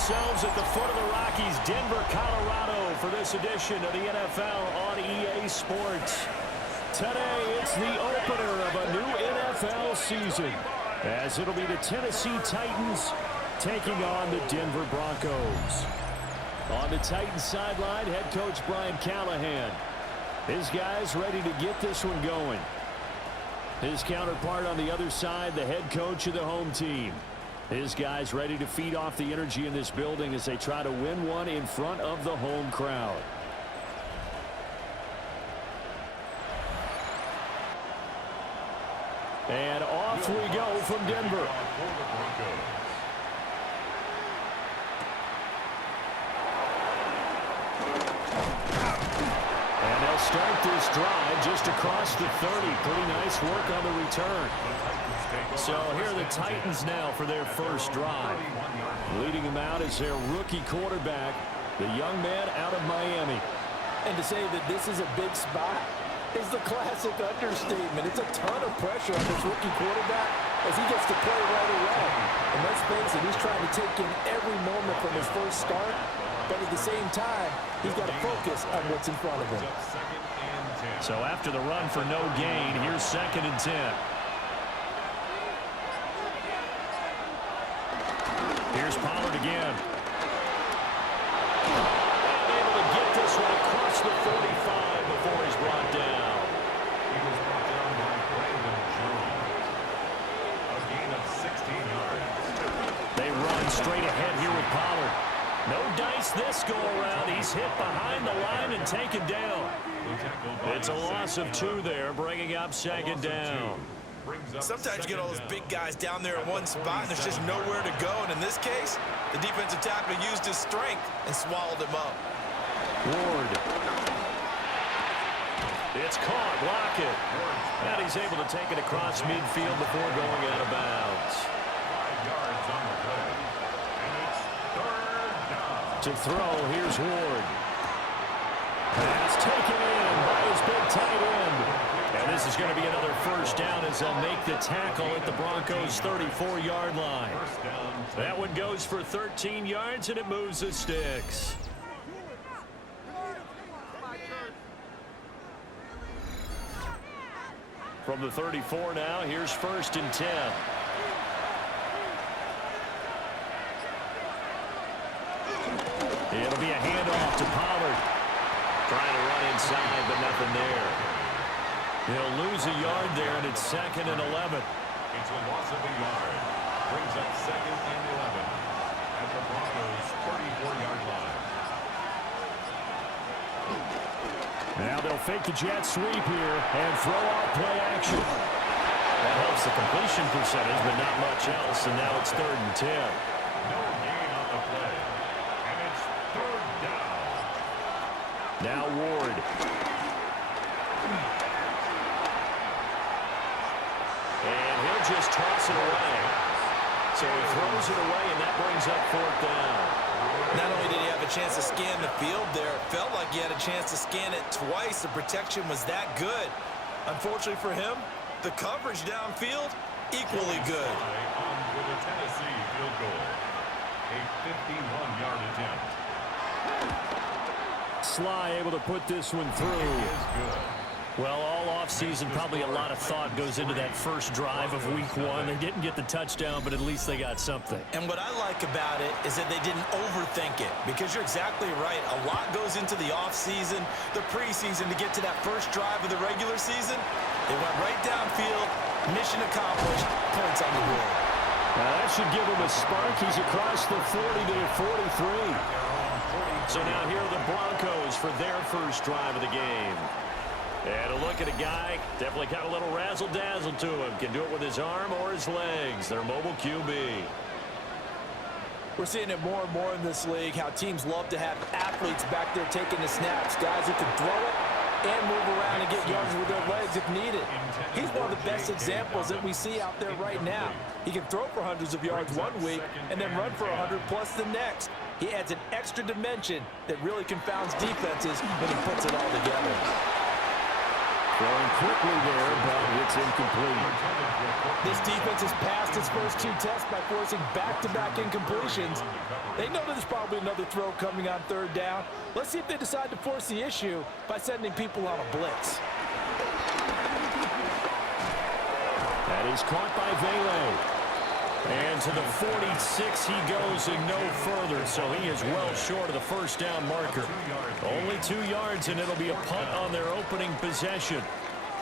ourselves at the foot of the Rockies, Denver, Colorado, for this edition of the NFL on EA Sports. Today, it's the opener of a new NFL season, as it'll be the Tennessee Titans taking on the Denver Broncos. On the Titans sideline, head coach Brian Callahan. His guys ready to get this one going. His counterpart on the other side, the head coach of the home team. His guys ready to feed off the energy in this building as they try to win one in front of the home crowd. And off we go from Denver. And they'll start this drive just across the 30. Pretty nice work on the return. So here are the Titans now for their first drive. Leading them out is their rookie quarterback, the young man out of Miami. And to say that this is a big spot is the classic understatement. It's a ton of pressure on this rookie quarterback as he gets to play right away. And let's face it, he's trying to take in every moment from his first start, but at the same time, he's got to focus on what's in front of him. So after the run for no gain, here's 2nd and 10. Here's Pollard again. Able to get this one across the 45 before he's brought down. He was brought down by Brandon Jones. A gain of 16 yards. They run straight ahead here with Pollard. No dice this go around. He's hit behind the line and taken down. It's a loss of 2 there, bringing up 2nd down. Sometimes you get all those big guys down there in one spot, and there's just nowhere to go. And in this case, the defensive tackle used his strength and swallowed him up. Ward. It's caught. Block it. And he's able to take it across midfield before going out of bounds. 5 yards on the play. And it's 3rd down. To throw, here's Ward. Pass taken in by his big tight end. And this is going to be another first down as they'll make the tackle at the Broncos' 34-yard line. That one goes for 13 yards, and it moves the sticks. From the 34 now, here's 1st and 10. It'll be a handoff to Pollard. Trying to run inside, but nothing there. He'll lose a yard there, and it's 2nd and 11. It's a loss of a yard. Brings up 2nd and 11 at the Broncos' 34-yard line. Now they'll fake the jet sweep here and throw out play action. That helps the completion percentage, but not much else, and now it's 3rd and 10. No gain on the play. And it's 3rd down. Now Ward. And he'll just toss it away. So he throws it away, and that brings up 4th down. Not only did he have a chance to scan the field there, it felt like he had a chance to scan it twice. The protection was that good. Unfortunately for him, the coverage downfield, equally good. With a Tennessee field goal. A 51-yard attempt. Sly able to put this one through. Good. Well, all offseason, probably a lot of thought goes into that first drive of week 1. They didn't get the touchdown, but at least they got something. And what I like about it is that they didn't overthink it, because you're exactly right. A lot goes into the offseason, the preseason, to get to that first drive of the regular season. They went right downfield, mission accomplished, points on the board. Now that should give him a spark. He's across the 40 to the 43. So now here are the Broncos for their first drive of the game. And a look at a guy, definitely got a little razzle-dazzle to him. Can do it with his arm or his legs. Their mobile QB. We're seeing it more and more in this league, how teams love to have athletes back there taking the snaps, guys who can throw it and move around and get yards with their legs if needed. He's one of the best examples that we see out there right now. He can throw for hundreds of yards one week and then run for 100+ the next. He adds an extra dimension that really confounds defenses when he puts it all together. Throwing quickly there, but it's incomplete. This defense has passed its first two tests by forcing back-to-back incompletions. They know there's probably another throw coming on third down. Let's see if they decide to force the issue by sending people on a blitz. That is caught by Vele. And to the 46 he goes and no further, so he is well short of the first down marker. Only 2 yards, and it'll be a punt on their opening possession.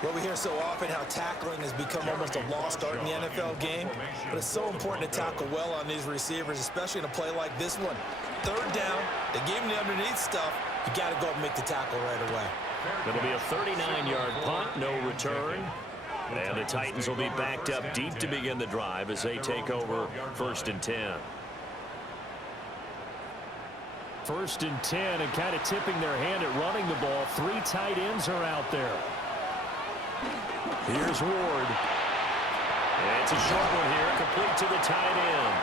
Well, we hear so often how tackling has become almost a lost art in the NFL game, but it's so important to tackle well on these receivers, especially in a play like this one. Third down, they gave him the underneath stuff. You got to go and make the tackle right away. It'll be a 39-yard punt, no return. And the Titans will be backed up deep to begin the drive as they take over 1st and 10. 1st and 10, and kind of tipping their hand at running the ball. 3 tight ends are out there. Here's Ward. And it's a short one here, complete to the tight end.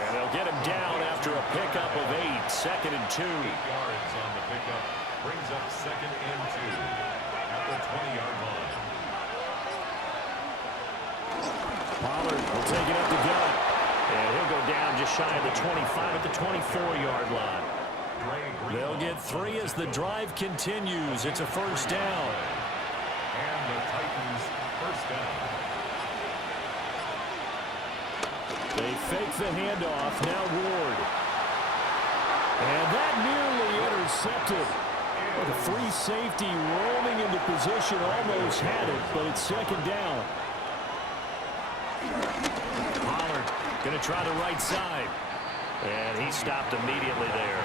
And they'll get him down after a pickup of 8, 2nd and 2. 8 yards on the pickup, brings up 2nd and 2 at the 20-yard line. Pollard will take it up the gut. And he'll go down just shy of the 25 at the 24-yard line. They'll get 3 as the drive continues. It's a first down. And the Titans first down. They fake the handoff. Now Ward. And that nearly intercepted. Well, the free safety roaming into position almost had it, but it's 2nd down. Pollard going to try the right side. And he stopped immediately there.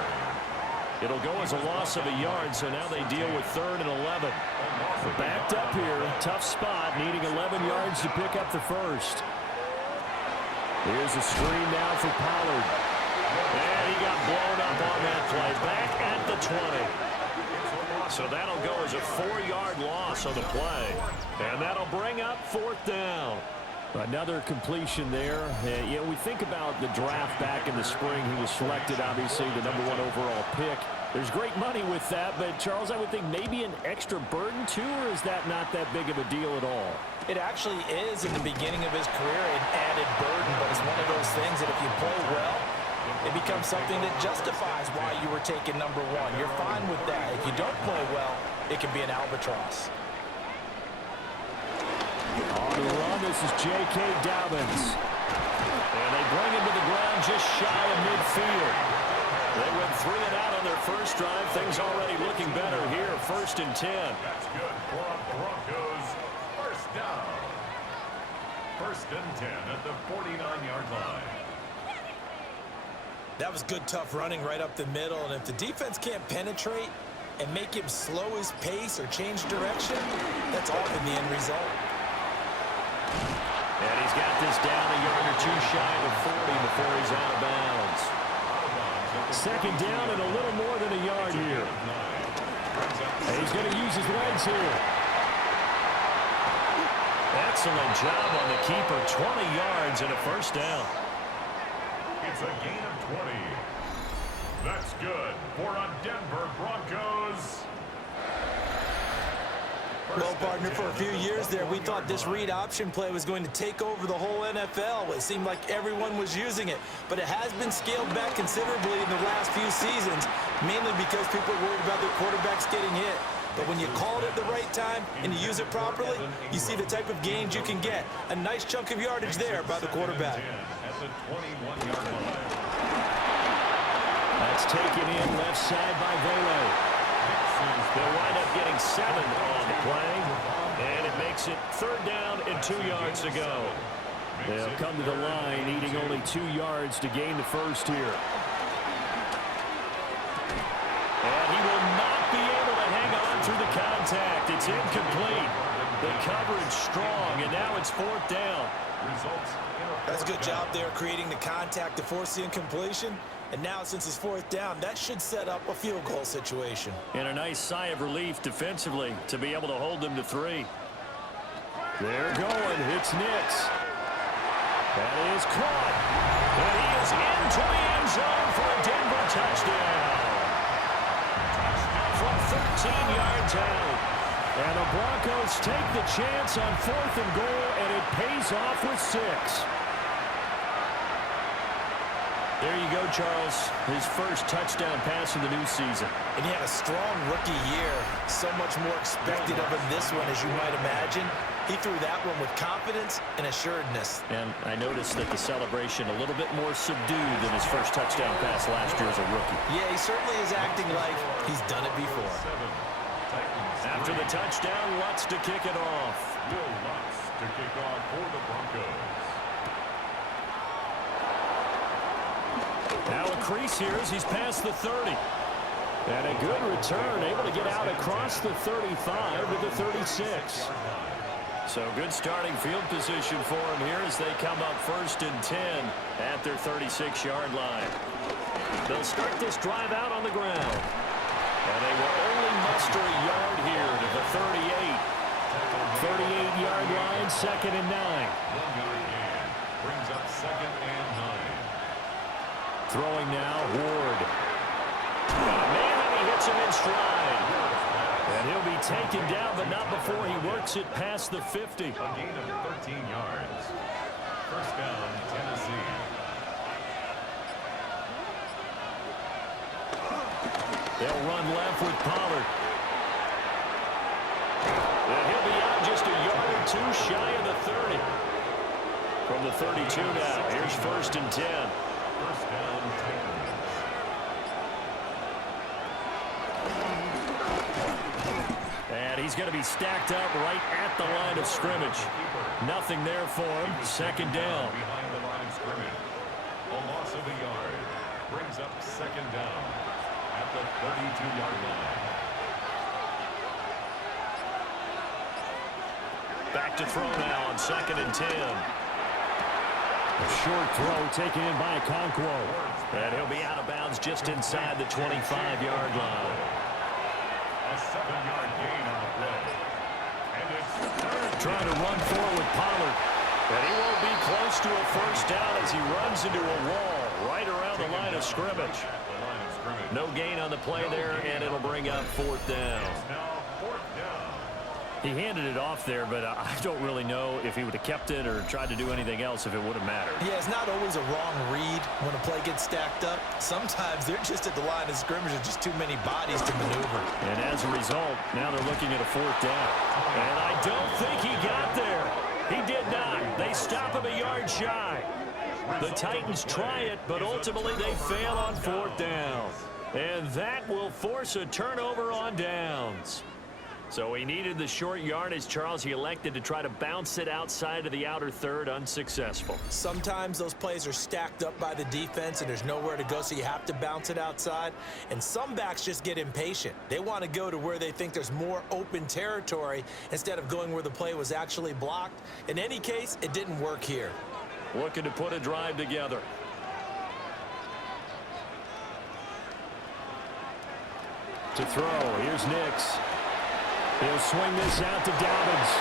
It'll go as a loss of a yard, so now they deal with 3rd and 11. They're backed up here. Tough spot, needing 11 yards to pick up the first. Here's a screen now for Pollard. And he got blown up on that play. Back at the 20. So that'll go as a 4-yard loss on the play. And that'll bring up 4th down. Another completion there. You know, we think about the draft back in the spring. He was selected, obviously, the #1 overall pick. There's great money with that, but, Charles, I would think maybe an extra burden, too, or is that not that big of a deal at all? It actually is in the beginning of his career an added burden, but it's one of those things that if you play well, it becomes something that justifies why you were taken #1. You're fine with that. If you don't play well, it can be an albatross. On the run, this is J.K. Dobbins. And they bring him to the ground just shy of midfield. They went 3 and out on their first drive. Things already looking better here. 1st and 10. That's good for the Broncos. First down. 1st and 10 at the 49-yard line. That was good, tough running right up the middle. And if the defense can't penetrate and make him slow his pace or change direction, that's often the end result. And he's got this down a yard or 2 shy of 40 before he's out of bounds. 2nd down and a little more than a yard here. And he's going to use his legs here. Excellent job on the keeper. 20 yards and a first down. It's a gain of 20. That's good for a Denver Broncos. Well, partner, for a few years there, we thought this read option play was going to take over the whole NFL. It seemed like everyone was using it, but it has been scaled back considerably in the last few seasons, mainly because people are worried about their quarterbacks getting hit. But when you call it at the right time and you use it properly, you see the type of gains you can get. A nice chunk of yardage there by the quarterback. At the 21-yard line. That's taken in left side by Vele. They'll wind up getting 7 on the play, and it makes it 3rd down and 2 yards to go. They'll come to the line, needing only 2 yards to gain the first here. And he will not be able to hang on through the contact. It's incomplete. The coverage strong, and now it's 4th down. That's a good job there, creating the contact to force the incompletion. And now, since it's 4th down, that should set up a field goal situation. And a nice sigh of relief defensively to be able to hold them to 3. They're going. It's Nix. That is caught. And he is into the end zone for a Denver touchdown. From 13 yards out. And the Broncos take the chance on 4th and goal, and it pays off with 6. There you go, Charles. His first touchdown pass of the new season. And he had a strong rookie year. So much more expected of him this one, as you might imagine. He threw that one with confidence and assuredness. And I noticed that the celebration a little bit more subdued than his first touchdown pass last year as a rookie. Yeah, he certainly is acting like he's done it before. After the touchdown, Lutz to kick it off. Will Lutz to kick off for the Broncos. Now a crease here as he's past the 30. And a good return, able to get out across the 35 to the 36. So good starting field position for him here as they come up 1st and 10 at their 36-yard line. They'll start this drive out on the ground. And they will only muster a yard here to the 38. 38-yard line, 2nd and 9. 1-yard gain brings up 2nd and 9. Throwing now, Ward. Man, and he hits him in stride. And he'll be taken down, but not before he works it past the 50. A gain of 13 yards. 1st down, Tennessee. They'll run left with Pollard. And he'll be out just a yard or 2 shy of the 30. From the 32 now, here's 1st and 10. 1st down, Titans. And he's going to be stacked up right at the line of scrimmage. Nothing there for him. 2nd down. Behind the line of scrimmage. A loss of a yard brings up 2nd down at the 32-yard line. Back to throw now on 2nd and 10. A short throw taken in by Okonkwo. And he'll be out of bounds just inside the 25-yard line. A 7-yard gain on the play. And it's Trying to run forward with Pollard. And he won't be close to a 1st down as he runs into a wall right around the line of scrimmage. No gain on the play there, and it'll bring up 4th down. now 4th down. He handed it off there, but I don't really know if he would have kept it or tried to do anything else if it would have mattered. Yeah, it's not always a wrong read when a play gets stacked up. Sometimes they're just at the line of scrimmage with just too many bodies to maneuver. And as a result, now they're looking at a 4th down. And I don't think he got there. He did not. They stop him a yard shy. The Titans try it, but ultimately they fail on 4th down. And that will force a turnover on downs. So he needed the short yardage, Charles. He elected to try to bounce it outside of the outer third, unsuccessful. Sometimes those plays are stacked up by the defense and there's nowhere to go, so you have to bounce it outside. And some backs just get impatient. They want to go to where they think there's more open territory instead of going where the play was actually blocked. In any case, it didn't work here. Looking to put a drive together. To throw, here's Nix. He'll swing this out to Dobbins.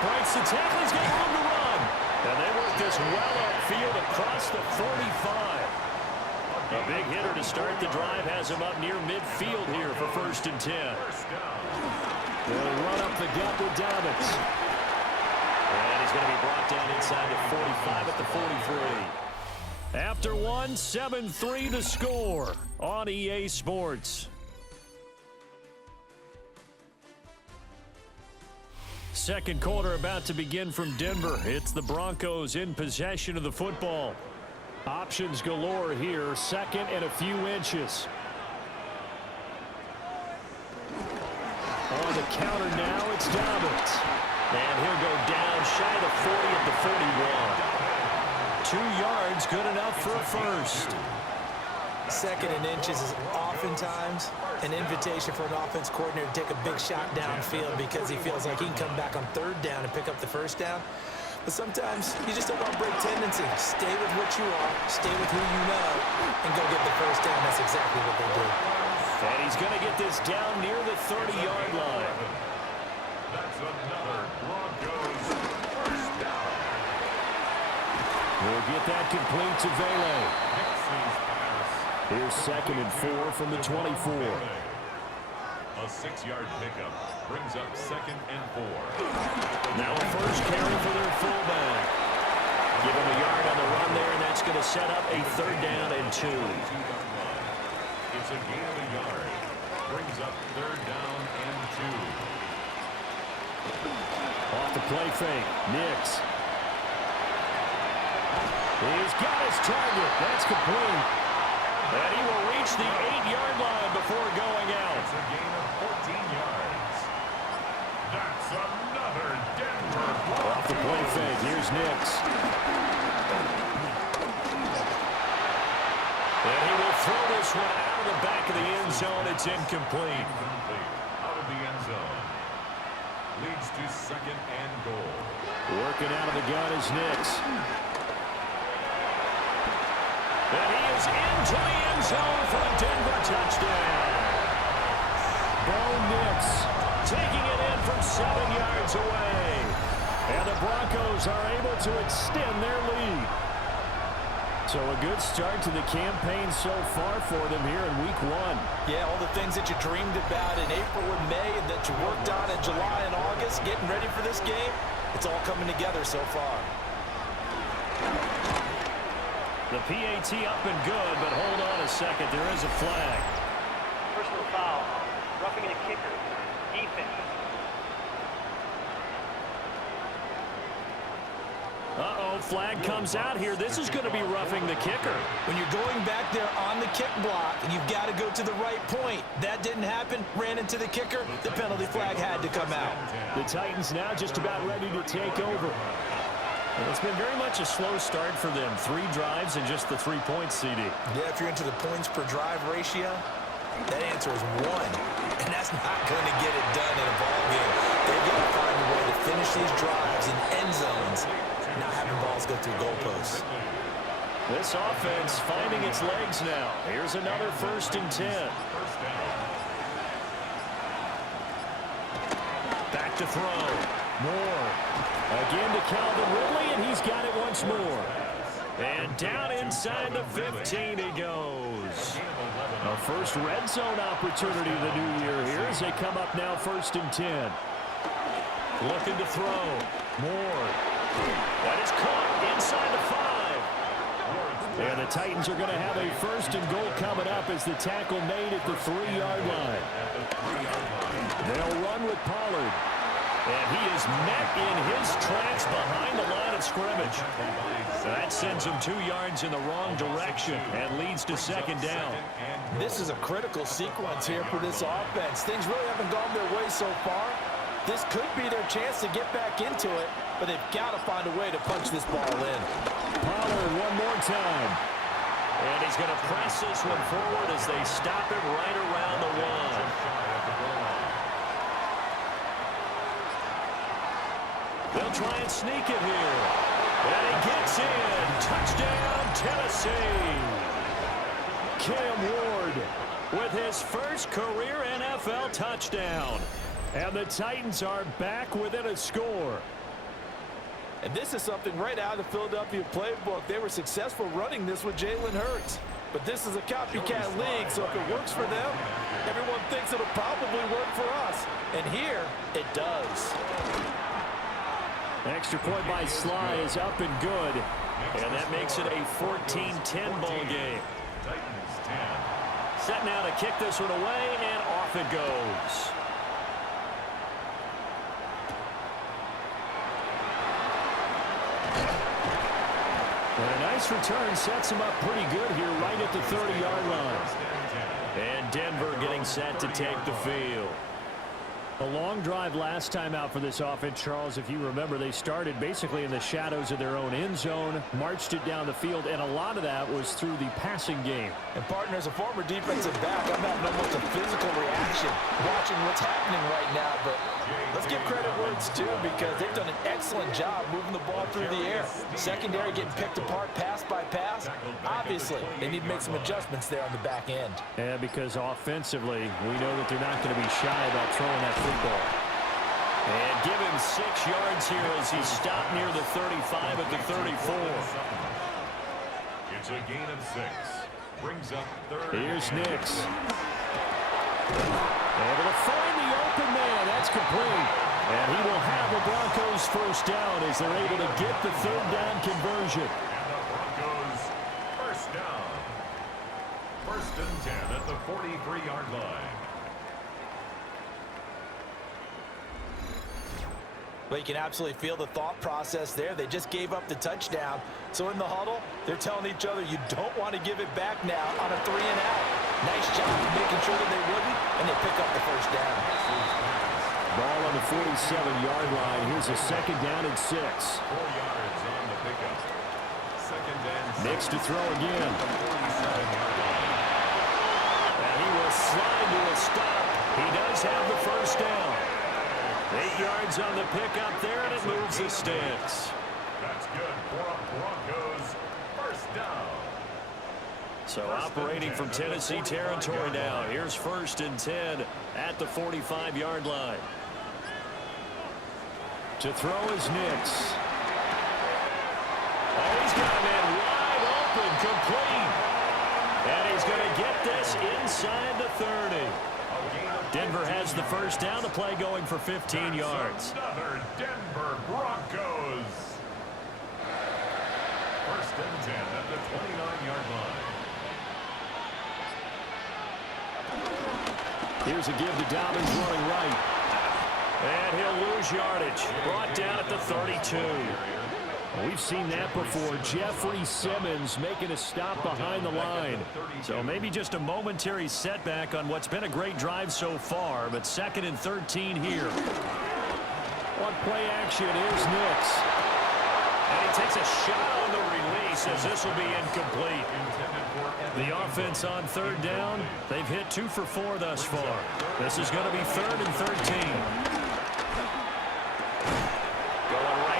Breaks the tackle, he's got room to run. And they work this well upfield across the 45. A big hitter to start the drive has him up near midfield here for 1st and 10. They'll run up the gut with Dobbins. And he's going to be brought down inside the 45 at the 43. After one, 7-3 the score on EA Sports. Second quarter about to begin from Denver. It's the Broncos in possession of the football. Options galore here. 2nd and a few inches. On the counter now, it's Dobbins. And he'll go down shy of the 40 at the 41. 2 yards, good enough for a first. 2nd and inches is oftentimes an invitation for an offense coordinator to take a big shot downfield because he feels like he can come back on 3rd down and pick up the 1st down. But sometimes you just don't want to break tendency. Stay with what you are, stay with who you know, and go get the 1st down. That's exactly what they did. And he's going to get this down near the 30-yard line. That's another Broncos 1st down. We'll get that complete to Vele. Here's 2nd and 4 from the 24. A 6-yard pickup brings up 2nd and 4. Now a first carry for their fullback. Give him a yard on the run there, and that's going to set up a 3rd down and 2. It's a gain of a yard. Brings up 3rd down and 2. Off the play fake, Nix. He's got his target. That's complete. And he will reach the 8-yard line before going out. It's a gain of 14 yards. That's another Denver Broncos. Off the play fake, here's Nix. And he will throw this one out of the back of the end zone. It's incomplete. Out of the end zone. Leads to 2nd and goal. Working out of the gun is Nix. And he is into the end zone for a Denver touchdown. Bo Nix taking it in from 7 yards away. And the Broncos are able to extend their lead. So a good start to the campaign so far for them here in week 1. Yeah, all the things that you dreamed about in April and May and that you worked on in July and August, getting ready for this game, it's all coming together so far. The PAT up and good, but hold on a second. There is a flag. Personal foul. Roughing a kicker. Defense. Uh-oh, flag comes out here. This is going to be roughing the kicker. When you're going back there on the kick block, and you've got to go to the right point. That didn't happen. Ran into the kicker. The penalty flag had to come out. The Titans now just about ready to take over. And it's been very much a slow start for them. 3 drives and just the 3 points, CD. Yeah, if you're into the points per drive ratio, that answer is 1. And that's not going to get it done in a ball game. They've got to find a way to finish these drives in end zones, not having balls go through goalposts. This offense finding its legs now. Here's another 1st and 10. Back to throw. Moore. Again to Calvin Ridley, and he's got it once more. And down inside the 15 he goes. A first red zone opportunity of the new year here as they come up now 1st and 10. Looking to throw. Moore. That is caught inside the 5. And the Titans are going to have a 1st and goal coming up as the tackle made at the 3-yard line. They'll run with Pollard. And he is met in his tracks behind the line of scrimmage. That sends him 2 yards in the wrong direction and leads to 2nd down. This is a critical sequence here for this offense. Things really haven't gone their way so far. This could be their chance to get back into it, but they've got to find a way to punch this ball in. Pollard one more time. And he's going to press this one forward as they stop it right around the 1. They'll try and sneak it here. And he gets in. Touchdown, Tennessee. Cam Ward with his first career NFL touchdown. And the Titans are back within a score. And this is something right out of the Philadelphia playbook. They were successful running this with Jalen Hurts. But this is a copycat league, so if it works for them, everyone thinks it'll probably work for us. And here, it does. Extra point by Sly is up and good. And that makes it a 14-10 ball game. Titans 10. Set now to kick this one away, and off it goes. And a nice return sets him up pretty good here right at the 30-yard line. And Denver getting set to take the field. A long drive last time out for this offense, Charles. If you remember, they started basically in the shadows of their own end zone, marched it down the field, and a lot of that was through the passing game. And partner, as a former defensive back, I'm having almost a physical reaction watching what's happening right now. But let's give credit where it's due because they've done an excellent job moving the ball through the air. Secondary getting picked apart pass by pass. Obviously, they need to make some adjustments there on the back end. Yeah, because offensively, we know that they're not going to be shy about throwing that football. And give him 6 yards here as he stopped near the 35 at the 34. It's a gain of 6. Brings up 3rd. Here's Nix. Able to find the open man. That's complete. And he will have the Broncos first down as they're able to get the third down conversion. And the Broncos first down. 1st and 10 at the 43-yard line. But you can absolutely feel the thought process there. They just gave up the touchdown. So in the huddle, they're telling each other, you don't want to give it back now on a 3-and-out. Nice job of making sure that they wouldn't, and they pick up the first down. Ball on the 47-yard line. Here's a 2nd down and 6. 4 yards on the pickup. 2nd and 6. Next to throw again. 47-yard line. And he will slide to a stop. He does have the first down. 8 yards on the pickup there, and it moves the sticks. That's good for a Broncos first down. So operating from Tennessee territory now. Here's 1st and 10 at the 45-yard line. To throw is Nix. Oh, he's got him in wide open, complete. And he's going to get this inside the 30. Denver has the first down. The play going for 15 yards. Another Denver Broncos. 1st and 10 at the 29-yard line. Here's a give to Dobbins running right. And he'll lose yardage. Brought down at the 32. We've seen that before. Jeffrey Simmons making a stop behind the line. So maybe just a momentary setback on what's been a great drive so far, but 2nd and 13 here. On play action, here's Nix. And he takes a shot on the release as this will be incomplete. The offense on 3rd down, they've hit 2 for 4 thus far. This is going to be 3rd and 13.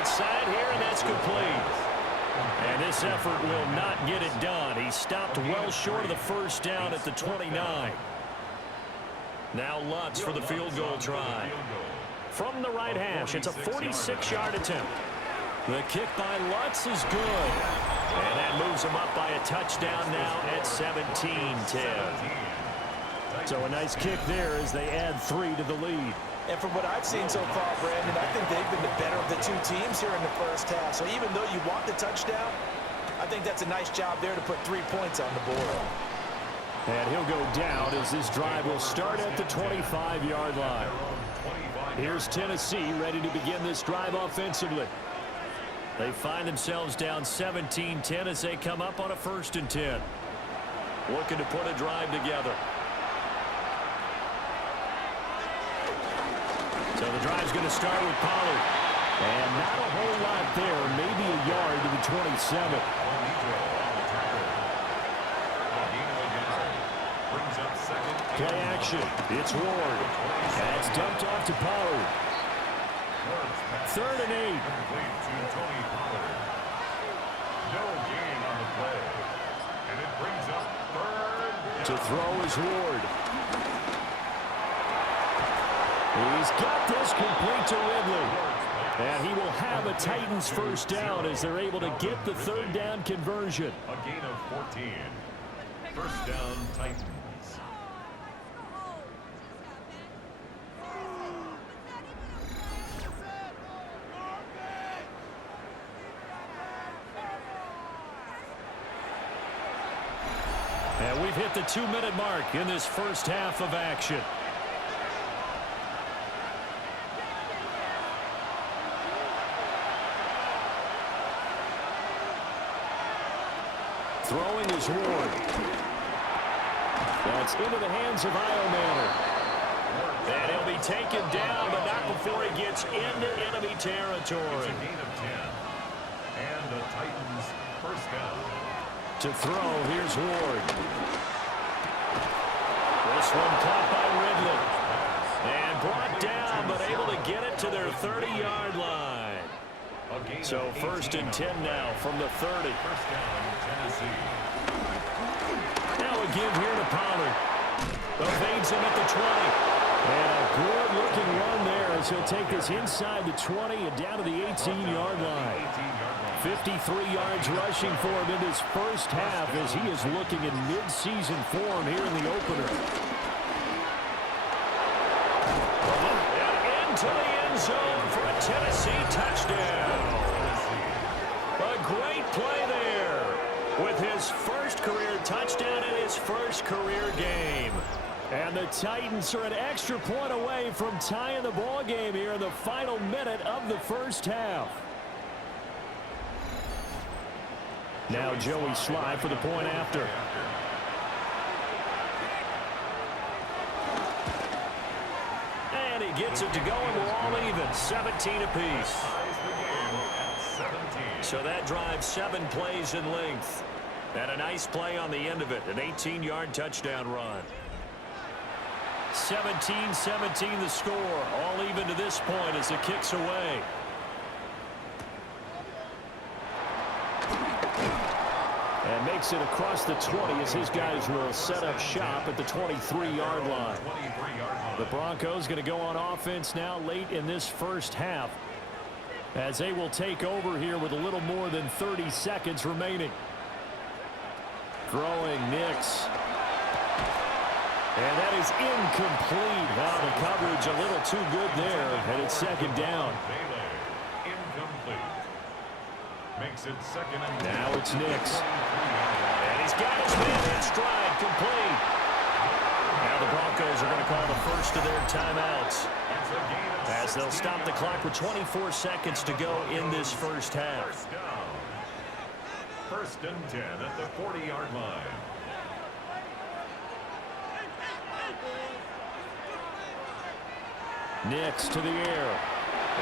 Side here, and that's complete. And this effort will not get it done. He stopped well short of the first down at the 29. Now Lutz for the field goal try. From the right hash, it's a 46-yard attempt. The kick by Lutz is good. And that moves him up by a touchdown now at 17-10. So a nice kick there as they add 3 to the lead. And from what I've seen so far, Brandon, I think they've been the better of the two teams here in the first half. So even though you want the touchdown, I think that's a nice job there to put 3 points on the board. And he'll go down as this drive will start at the 25-yard line. Here's Tennessee ready to begin this drive offensively. They find themselves down 17-10 as they come up on a 1st and 10. Looking to put a drive together. So the drive's going to start with Pollard. And not a whole lot there, maybe a yard to the 27. Play action. It's Ward. That's dumped off to Pollard. 3rd and 8. No gain on the play. And it brings up 3rd. To throw is Ward. He's got this complete to Ridley. And he will have a Titans first down as they're able to get the 3rd down conversion. A gain of 14. First down, Titans. And we've hit the 2-minute mark in this first half of action. Throwing is Ward. That's into the hands of Iomanner. And he'll be taken down, but not before he gets into enemy territory. It's a gain of 10. And the Titans first down. To throw, here's Ward. This one caught by Ridley. And brought down, but able to get it to their 30-yard line. So 1st and 10 now from the 30. First down, Tennessee. Now a give here to Pollard. Evades him at the 20. And a good-looking run there as he'll take this inside the 20 and down to the 18-yard line. 53 yards rushing for him in his first half as he is looking in mid-season form here in the opener. into the end zone for a Tennessee touchdown. A great play there with his first career touchdown in his first career game. And the Titans are an extra point away from tying the ball game here in the final minute of the first half. Now Joey Sly for the point after. And he gets it to go, and we're all even, 17 apiece. So that drives 7 plays in length. And a nice play on the end of it, an 18-yard touchdown run. 17-17 the score, all even to this point as it kicks away. And makes it across the 20 as his guys will set up shop at the 23-yard line. The Broncos going to go on offense now late in this first half as they will take over here with a little more than 30 seconds remaining. Throwing Nix. And that is incomplete. Wow, the coverage a little too good there, and it's second down. Incomplete. Makes it second and now it's Nix. And he's got his man in stride, complete. Now the Broncos are going to call the first of their timeouts as they'll stop the clock with 24 seconds to go in this first half. First and 10 at the 40-yard line. Nix to the air.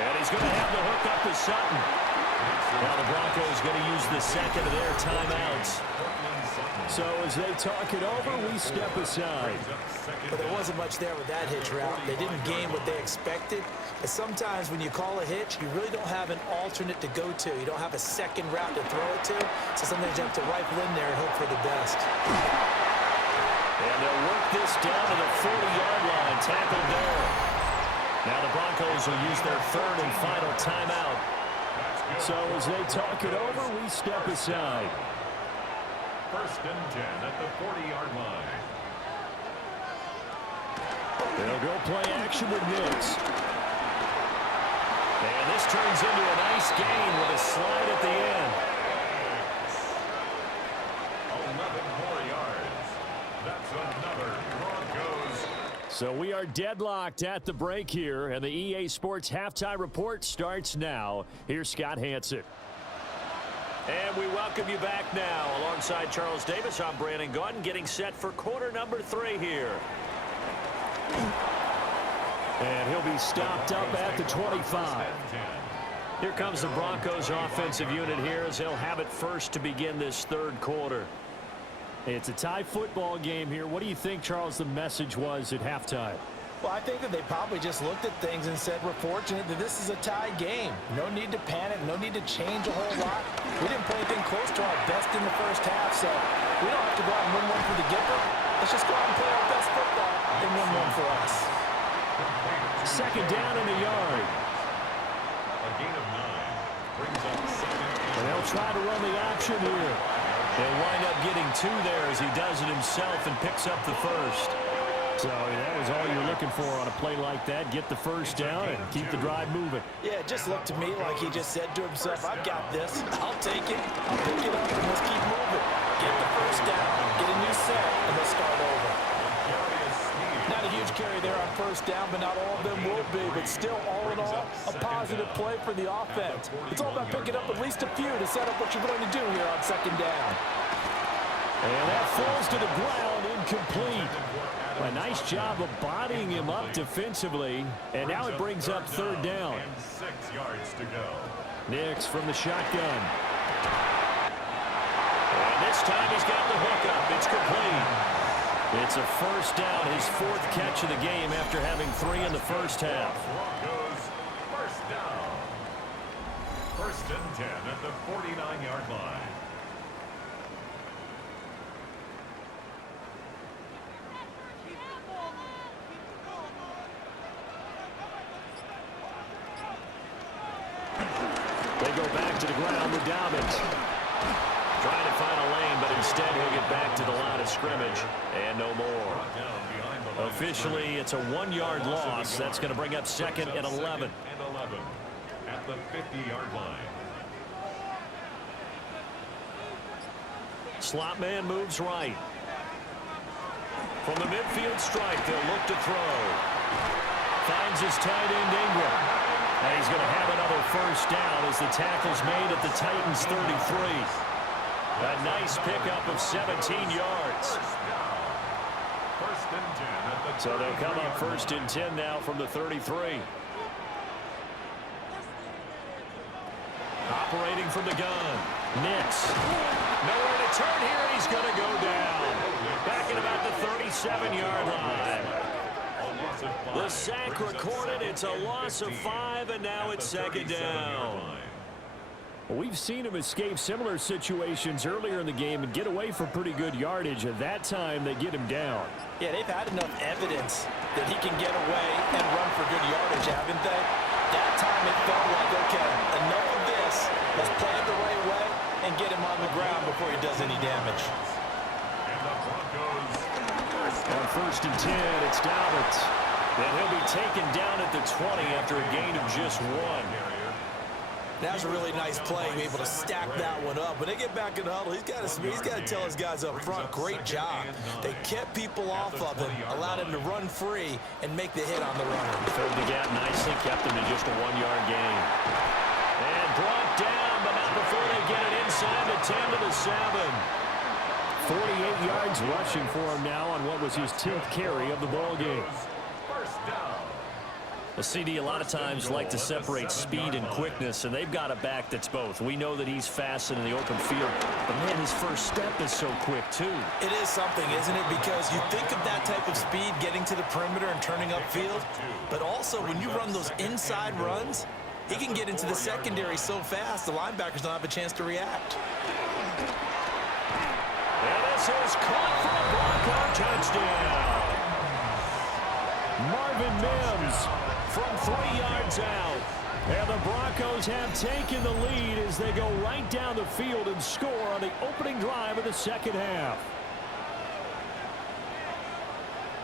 And he's going to have the hook up to Sutton. Now the Broncos going to use the second of their timeouts. So as they talk it over, we step aside. But there wasn't much there with that hitch route. They didn't gain what they expected. But sometimes when you call a hitch, you really don't have an alternate to go to. You don't have a second route to throw it to. So sometimes you have to rifle in there and hope for the best. And they'll work this down to the 40-yard line. Tackled there. Now the Broncos will use their third and final timeout. So as they talk it over, we step aside. First and 10 at the 40-yard line. They'll go play action with Nix. And this turns into a nice gain with a slide at the end. 11 more yards. That's another Broncos. So we are deadlocked at the break here, and the EA Sports Halftime Report starts now. Here's Scott Hansen. And we welcome you back now. Alongside Charles Davis, I'm Brandon Gaudin, getting set for quarter number 3 here. And he'll be stopped up at the 25. Here comes the Broncos offensive unit here as they'll have it first to begin this third quarter. It's a tie football game here. What do you think, Charles, the message was at halftime? Well, I think that they probably just looked at things and said, we're fortunate that this is a tie game. No need to panic, no need to change a whole lot. We didn't play anything close to our best in the first half, so we don't have to go out and win one for the Gipper. Let's just go out and play our best football and win one for us. Second down in the yard. A gain of 9 brings up second. And they'll try to run the option here. They'll wind up getting 2 there as he does it himself and picks up the first. So that was all you're looking for on a play like that. Get the first down and keep the drive moving. Yeah, it just looked to me like he just said to himself, I've got this. I'll take it. I'll pick it up and let's keep moving. Get the first down, get a new set, and let's start over. Not a huge carry there on first down, but not all of them will be. But still, all in all, a positive play for the offense. It's all about picking up at least a few to set up what you're going to do here on second down. And that falls to the ground, incomplete. A nice job of bodying him up defensively. And now it brings up third down. And 6 yards to go. Nix from the shotgun. And this time he's got the hook up. It's complete. It's a first down, his 4th catch of the game after having 3 in the first half. Broncos first down. First and 10 at the 49-yard line. They go back to the ground with Dobbins. Trying to find a lane, but Instead, he'll get back to the line of scrimmage and no more. Officially, it's a 1-yard loss. That's going to bring up 2nd and 11. At the 50-yard line. Slot man moves right. From the midfield stripe, they'll look to throw. Finds his tight end Ingram. And he's going to have another first down as the tackle's made at the Titans 33. A nice pickup of 17 yards. First and 10 at the So they'll come up 1st and 10 now from the 33. Operating from the gun. Nix. Nowhere to turn here, and he's going to go down. Back at about the 37-yard line. The sack recorded. It's a loss of 5, and now it's 2nd down. We've seen him escape similar situations earlier in the game and get away for pretty good yardage. At that time, they get him down. Yeah, they've had enough evidence that he can get away and run for good yardage, haven't they? That time it felt like, okay, enough of this. Let's play it the right way and get him on the ground before he does any damage. And the Broncos. On 1st and 10, it's Dobbins. And he'll be taken down at the 20 after a gain of just 1. That was a really nice play, able to stack that one up. When they get back in the huddle, he's got to tell his guys up front, great job. They kept people off of him, allowed him to run free and make the hit on the runner. Filled the gap nicely, kept him to just a 1-yard gain. And brought down, but not before they get it inside the 10 to the 7. 48 yards rushing for him now on what was his 10th carry of the ball game. First down. The CD a lot of times like to separate speed and quickness, and they've got a back that's both. We know that he's fast in the open field, but man, his first step is so quick too. It is something, isn't it? Because you think of that type of speed getting to the perimeter and turning upfield, but also when you run those inside runs, he can get into the secondary so fast the linebackers don't have a chance to react. And this is caught for a Bronco touchdown. Marvin Mims from 3 yards out. And the Broncos have taken the lead as they go right down the field and score on the opening drive of the 2nd half.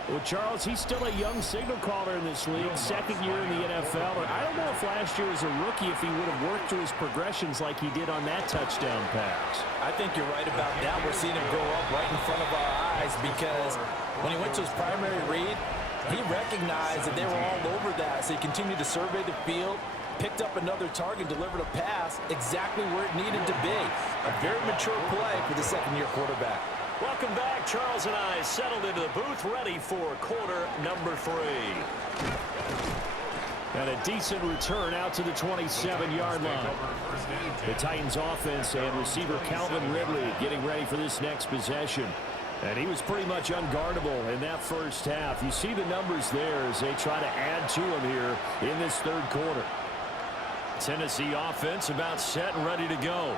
Well, Charles, he's still a young signal caller in this league, 2nd year in the NFL. And I don't know if last year as a rookie if he would have worked through his progressions like he did on that touchdown pass. I think you're right about that. We're seeing him grow up right in front of our eyes because when he went to his primary read, he recognized that they were all over that, so he continued to survey the field, picked up another target, delivered a pass exactly where it needed to be. A very mature play for the 2nd-year quarterback. Welcome back. Charles and I settled into the booth ready for quarter number 3. And a decent return out to the 27-yard line. The Titans offense and receiver Calvin Ridley getting ready for this next possession. And he was pretty much unguardable in that first half. You see the numbers there as they try to add to him here in this 3rd quarter. Tennessee offense about set and ready to go.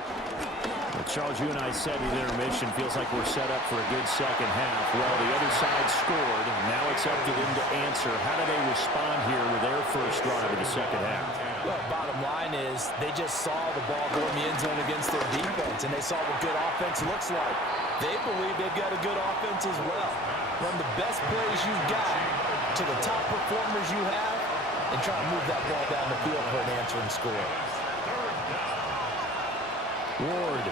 Well, Charles, you and I said in intermission, feels like we're set up for a good 2nd half. Well, the other side scored, and now it's up to them to answer. How do they respond here with their first drive of the 2nd half? Well, bottom line is they just saw the ball go in the end zone against their defense, and they saw what good offense looks like. They believe they've got a good offense as well. Run the best plays you've got to the top performers you have and try to move that ball down the field for an answering score. Ward.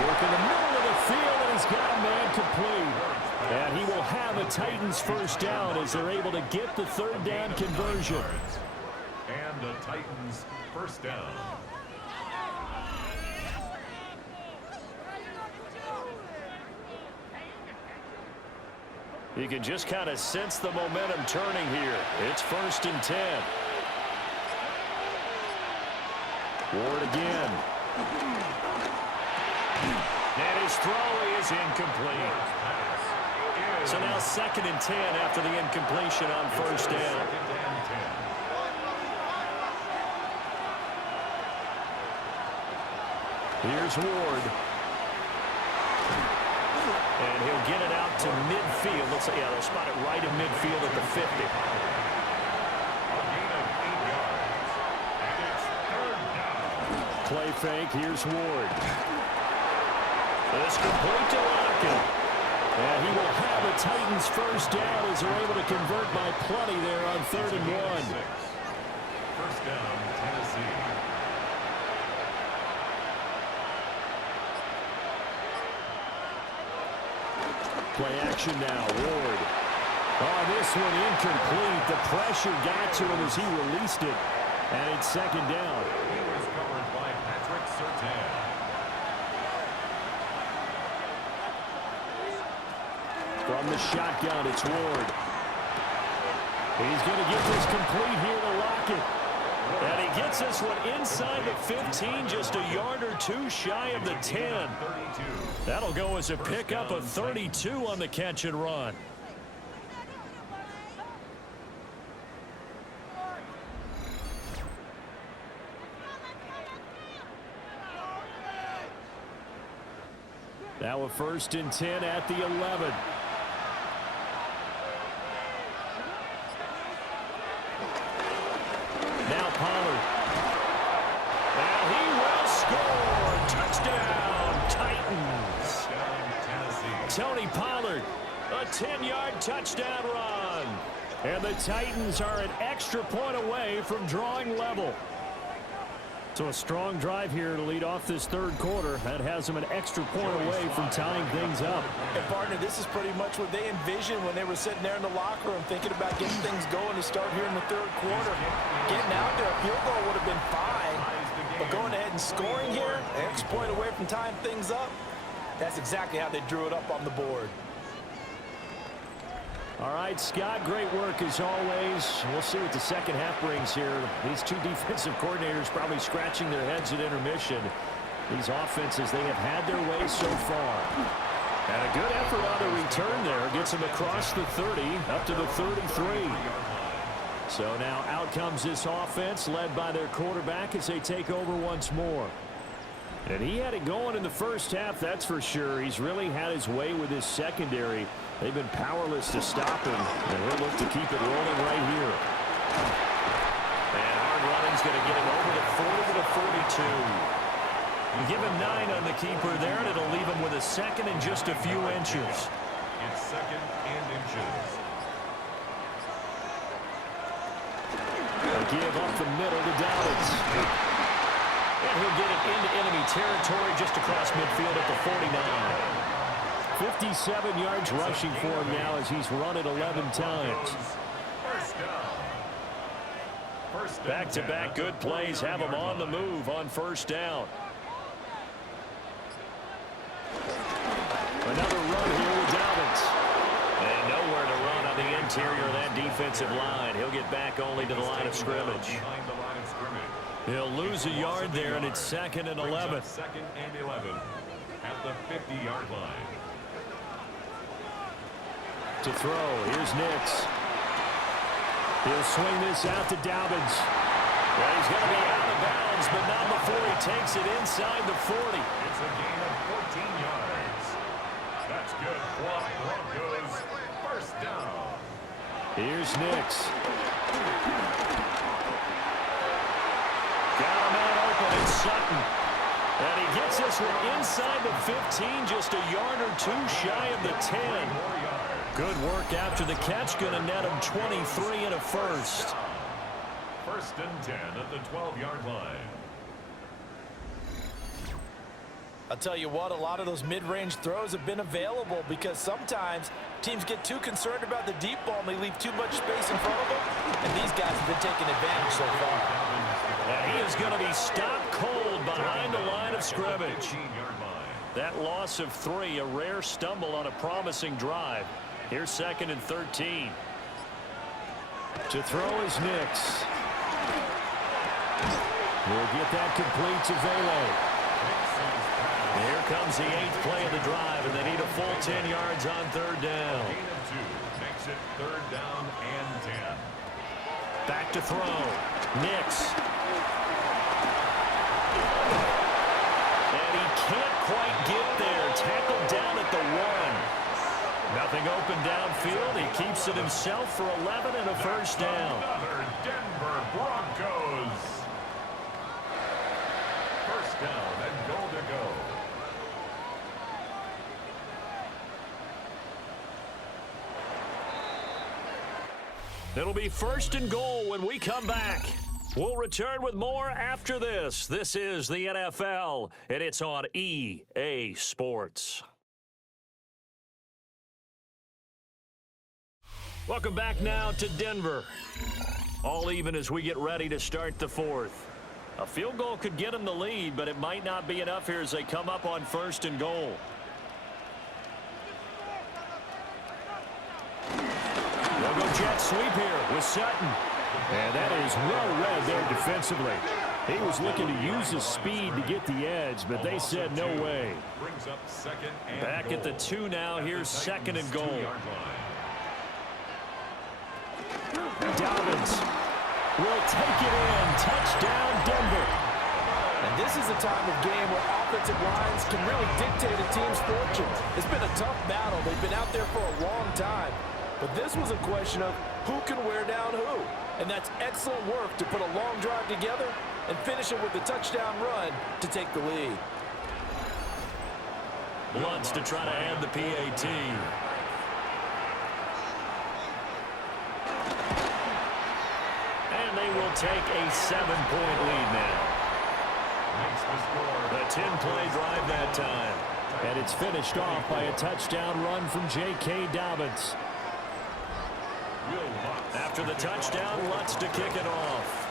Work in the middle of the field, and he's got a man complete. And he will have a Titans first down as they're able to get the 3rd down conversion. And the Titans first down. You can just kind of sense the momentum turning here. It's 1st and 10. Ward again. And his throw is incomplete. So now 2nd and 10 after the incompletion on 1st down. Here's Ward. And he'll get it out to midfield. Let's say, yeah, they'll spot it right in midfield at the 50. A gain of 8 yards. And it's 3rd down. Play fake. Here's Ward. It's complete to Lockett. And he will have a Titans first down as they're able to convert by plenty there on 3rd and 1. First down, Tennessee. Play action now, Ward. Oh, this one incomplete. The pressure got to him as he released it. And it's 2nd down. He was covered by Patrick Surtain. From the shotgun, it's Ward. He's going to get this complete here to Lockett. And he gets this one inside the 15, just a yard or two shy of the 10. That'll go as a pickup of 32 on the catch and run. Now a 1st and 10 at the 11. Now Pollard. And he will score. Touchdown, Titans. Tony Pollard, a 10-yard touchdown run. And the Titans are an extra point away from drawing level. So a strong drive here to lead off this 3rd quarter. That has them an extra point away from tying things up. And partner, this is pretty much what they envisioned when they were sitting there in the locker room thinking about getting things going to start here in the 3rd quarter. Getting out there, a field goal would have been fine. But going ahead and scoring here, an extra point away from tying things up, that's exactly how they drew it up on the board. All right, Scott, great work as always. We'll see what the second half brings here. These two defensive coordinators probably scratching their heads at intermission. These offenses, they have had their way so far. And a good effort on the return there. Gets them across the 30, up to the 33. So now out comes this offense, led by their quarterback as they take over once more. And he had it going in the first half, that's for sure. He's really had his way with his secondary. They've been powerless to stop him, and he'll look to keep it rolling right here. And hard running's going to get him over the 40 to the 42. You give him 9 on the keeper there, and it'll leave him with a 2nd and just a few inches. It's 2nd and inches. A give up the middle to Dobbins. And he'll get it into enemy territory just across midfield at the 49. 57 yards rushing for him now as he's run it 11 times. Back-to-back good plays have him on the move on 1st down. Another run here with Dobbins. And nowhere to run on the interior of that defensive line. He'll get back only to the line of scrimmage. He'll lose a yard there, and it's 2nd and 11. 2nd and 11 at the 50-yard line. To throw, here's Nix. He'll swing this out to Dobbins. Well, he's going to be out of bounds, but not before he takes it inside the 40. It's a gain of 14 yards. That's good for Broncos. First down. Here's Nix. Got a man open, it's Sutton. And he gets this one inside the 15, just a yard or two shy of the 10. Good work after the catch, going to net him 23 and a first. 1st and 10 at the 12-yard line. I'll tell you what, a lot of those mid-range throws have been available because sometimes teams get too concerned about the deep ball and they leave too much space in front of them. And these guys have been taking advantage so far. And he is going to be stopped cold behind the line of scrimmage. That loss of 3, a rare stumble on a promising drive. Here's 2nd and 13. To throw is Nix. We'll get that complete to Velo. Here comes the 8th play of the drive, and they need a full 10 yards on 3rd down. Gain of 2 makes it 3rd down and 10. Back to throw. Nix. And he can't quite get there. Tackled down at the 1. Nothing open downfield. He keeps it himself for 11 and a first down. Another Denver Broncos. First down and goal to go. It'll be 1st and goal when we come back. We'll return with more after this. This is the NFL, and it's on EA Sports. Welcome back now to Denver. All even as we get ready to start the 4th. A field goal could get them the lead, but it might not be enough here as they come up on 1st and goal. They'll go jet sweep here with Sutton. And that is well read there defensively. He was looking to use his speed to get the edge, but they said no way. Back at the 2 now. Here's 2nd and goal. Dobbins will take it in. Touchdown, Denver. And this is a time of game where offensive lines can really dictate a team's fortunes. It's been a tough battle. They've been out there for a long time. But this was a question of who can wear down who. And that's excellent work to put a long drive together and finish it with a touchdown run to take the lead. Wants to try to add the PAT. And they will take a 7-point lead now. The 10-play drive that time. And it's finished off by a touchdown run from J.K. Dobbins. After the touchdown, Lutz to kick it off.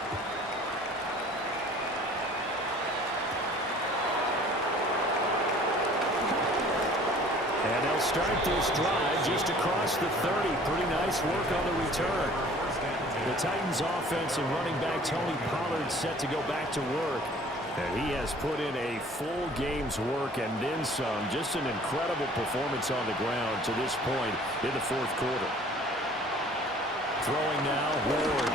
And they'll start this drive just across the 30. Pretty nice work on the return. The Titans offense and running back Tony Pollard set to go back to work. And he has put in a full game's work and then some. Just an incredible performance on the ground to this point in the 4th quarter. Throwing now, Ward.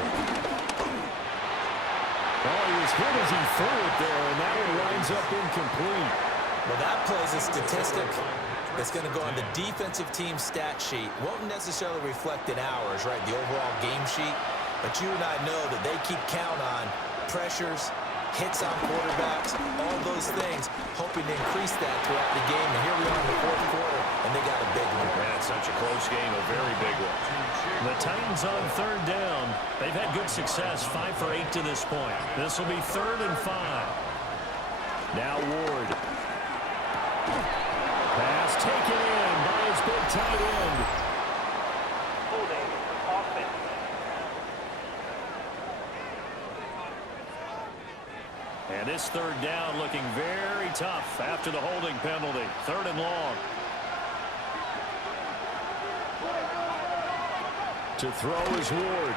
Oh, he was hit as he threw it there, and that one winds up incomplete. Well, that plays a statistic that's going to go on the defensive team stat sheet. Won't necessarily reflect in ours, right, the overall game sheet. But you and I know that they keep count on pressures, hits on quarterbacks, all those things, hoping to increase that throughout the game. And here we are in the 4th quarter, and they got a big one. Man, it's such a close game, a very big one. The Titans on 3rd down. They've had good success, 5 for 8 to this point. This will be 3rd and 5. Now Ward. Pass taken in by his big tight end. Holding offense. And this 3rd down looking very tough after the holding penalty. 3rd and long. To throw is Ward.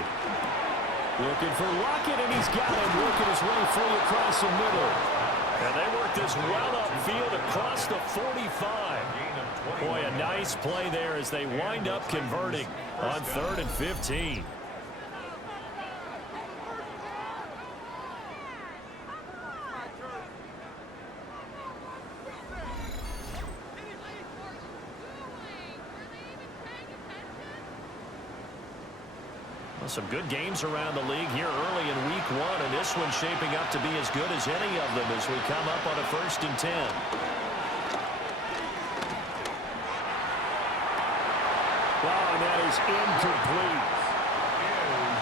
Looking for Lockett, and he's got him working his way free across the middle. And they work this well upfield across the 45. Boy, a nice play there as they wind up converting on 3rd and 15. Some good games around the league here early in week 1, and this one's shaping up to be as good as any of them as we come up on a 1st and 10. Wow, and that is incomplete.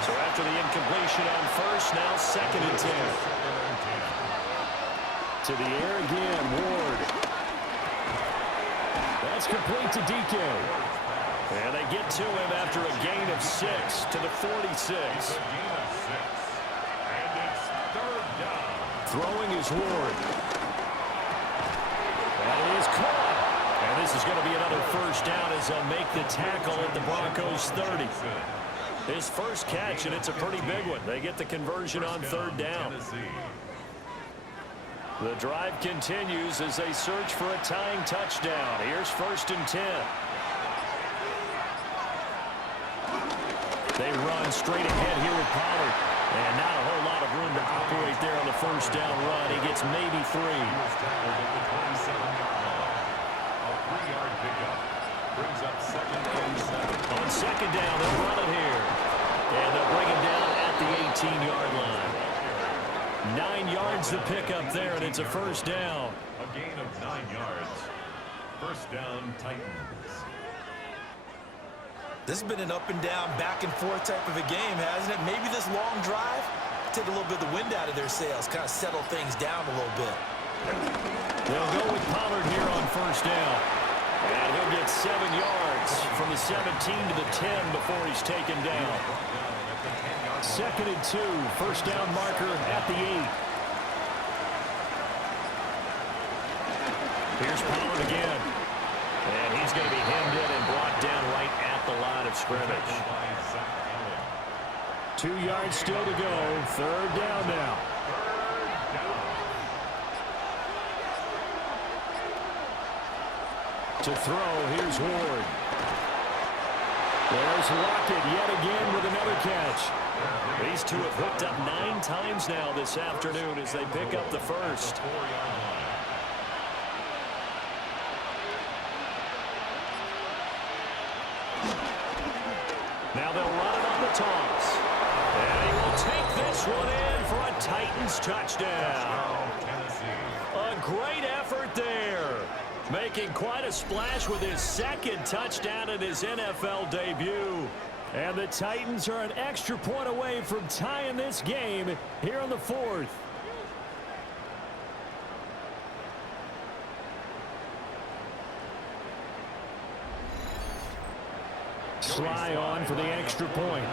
So after the incompletion on 1st, now 2nd and 10. To the air again, Ward. That's complete to DK. And they get to him after a gain of 6 to the 46. Throwing is Ward. And it is caught. And this is going to be another 1st down as they'll make the tackle at the Broncos 30. His first catch, and it's a pretty big one. They get the conversion on 3rd down. The drive continues as they search for a tying touchdown. Here's 1st and 10. They run straight ahead here with Pollard. And not a whole lot of room to operate there on the 1st down run. He gets maybe 3. On 2nd down, they'll run it here. And they'll bring him down at the 18-yard line. 9 yards to pick up there, and it's a 1st down. A gain of 9 yards. 1st down, Titans. This has been an up and down, back and forth type of a game, hasn't it? Maybe this long drive, take a little bit of the wind out of their sails, kind of settle things down a little bit. They'll go with Pollard here on first down. And he'll get 7 yards from the 17 to the 10 before he's taken down. 2nd and 2, first down marker at the 8. Here's Pollard again. And he's going to be hemmed in and brought down right at the line of scrimmage. 2 yards still to go. 3rd down now. To throw, here's Ward. There's Lockett yet again with another catch. These two have hooked up 9 times now this afternoon as they pick up the first. Now they'll run it on the toss. And he will take this one in for a Titans touchdown. A great effort there. Making quite a splash with his 2nd touchdown in his NFL debut. And the Titans are an extra point away from tying this game here in the 4th. Sly on for the extra point.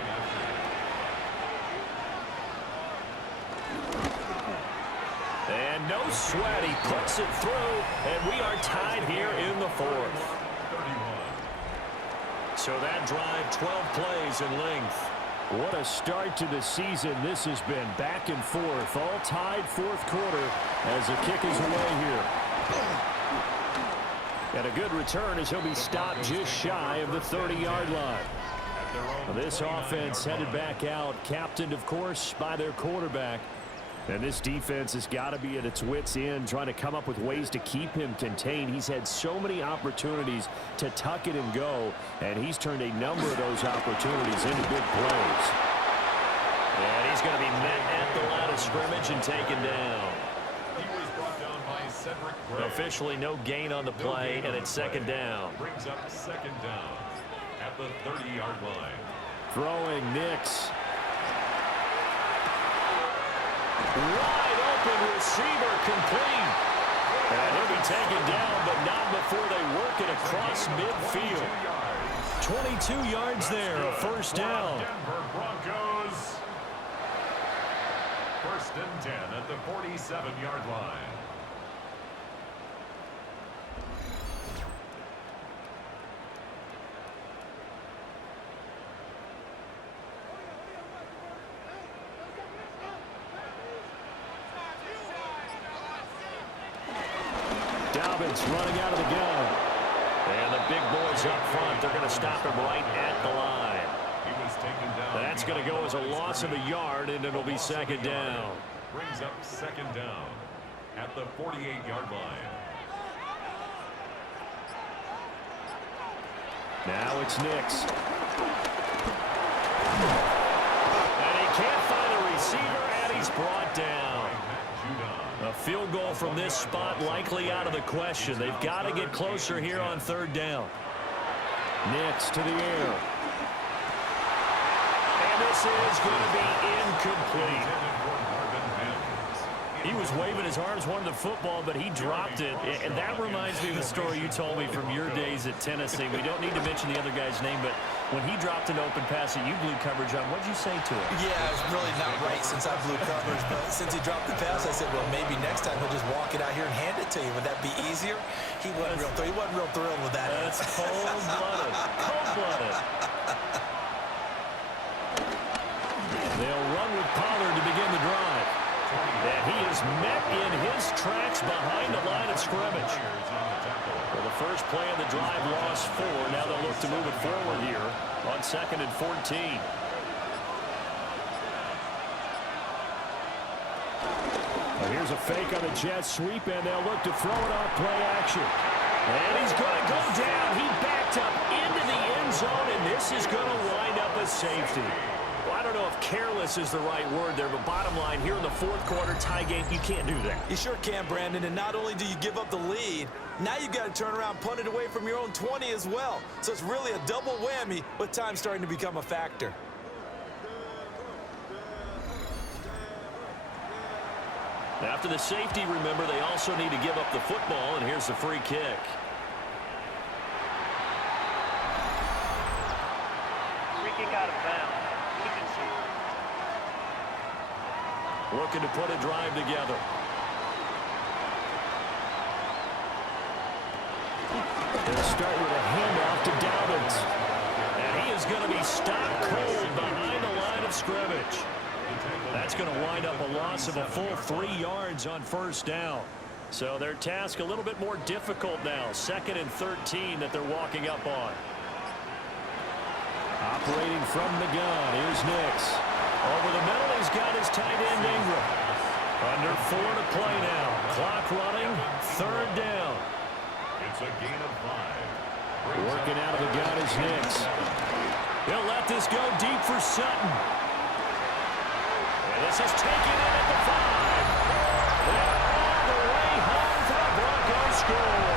And no sweat, he puts it through, and we are tied here in the 4th. So that drive, 12 plays in length. What a start to the season this has been. Back and forth, all tied 4th quarter as the kick is away here. And a good return as he'll be stopped just shy of the 30-yard line. This offense headed back out, captained, of course, by their quarterback. And this defense has got to be at its wits' end, trying to come up with ways to keep him contained. He's had so many opportunities to tuck it and go, and he's turned a number of those opportunities into big plays. And he's going to be met at the line of scrimmage and taken down. Officially no gain on the play, and it's 2nd down. Brings up 2nd down at the 30-yard line. Throwing Nix. Wide open receiver complete. And he'll be taken down, but not before they work it across midfield. 22 yards there, a first down. Denver Broncos. 1st and 10 at the 47-yard line. Running out of the gun. And the big boys up front, they're going to stop him right at the line. He was taken down. That's going to go as a loss of a yard, and it'll be 2nd down. Brings up 2nd down at the 48-yard line. Now it's Nix. And he can't find a receiver, and he's brought down. A field goal from this spot likely out of the question. They've got to get closer here on 3rd down. Nix to the air. And this is going to be incomplete. He was waving his arms, wanted the football, but he dropped it. And that reminds me of the story you told me from your days at Tennessee. We don't need to mention the other guy's name, but when he dropped an open pass that you blew coverage on, what'd you say to him? Yeah, it's really not right since I blew coverage, but since he dropped the pass, I said, well, maybe next time he'll just walk it out here and hand it to you. Would that be easier? He wasn't real thrilled with that. That's cold-blooded. Cold-blooded. They'll run with Pollard to begin the drive. And he is met in his tracks behind the line of scrimmage. Well, the first play of the drive lost 4. Now they'll look to move it forward here on 2nd and 14. Well, here's a fake on the jet sweep, and they'll look to throw it off play action. And he's going to go down. He backed up into the end zone, and this is going to wind up a safety. Well, I I don't know if careless is the right word there, but bottom line, here in the fourth quarter, tie game, you can't do that. You sure can, Brandon, and not only do you give up the lead, now you've got to turn around, punt it away from your own 20 as well. So it's really a double whammy with time starting to become a factor. After the safety, remember, they also need to give up the football, and here's the free kick. Free kick out of bounds. Agency. Looking to put a drive together. They'll start with a handoff to Dobbins. And he is going to be stopped cold behind the line of scrimmage. That's going to wind up a loss of a full 3 yards on first down. So their task a little bit more difficult now. 2nd and 13 that they're walking up on. Operating from the gun, here's Nix. Over the middle, he's got his tight end Ingram. Under 4 to play now. Clock running, 3rd down. It's a gain of 5. Working out of the gun is Nix. He'll let this go deep for Sutton. And this is taken in at the 5. They're all the way home for the Broncos score.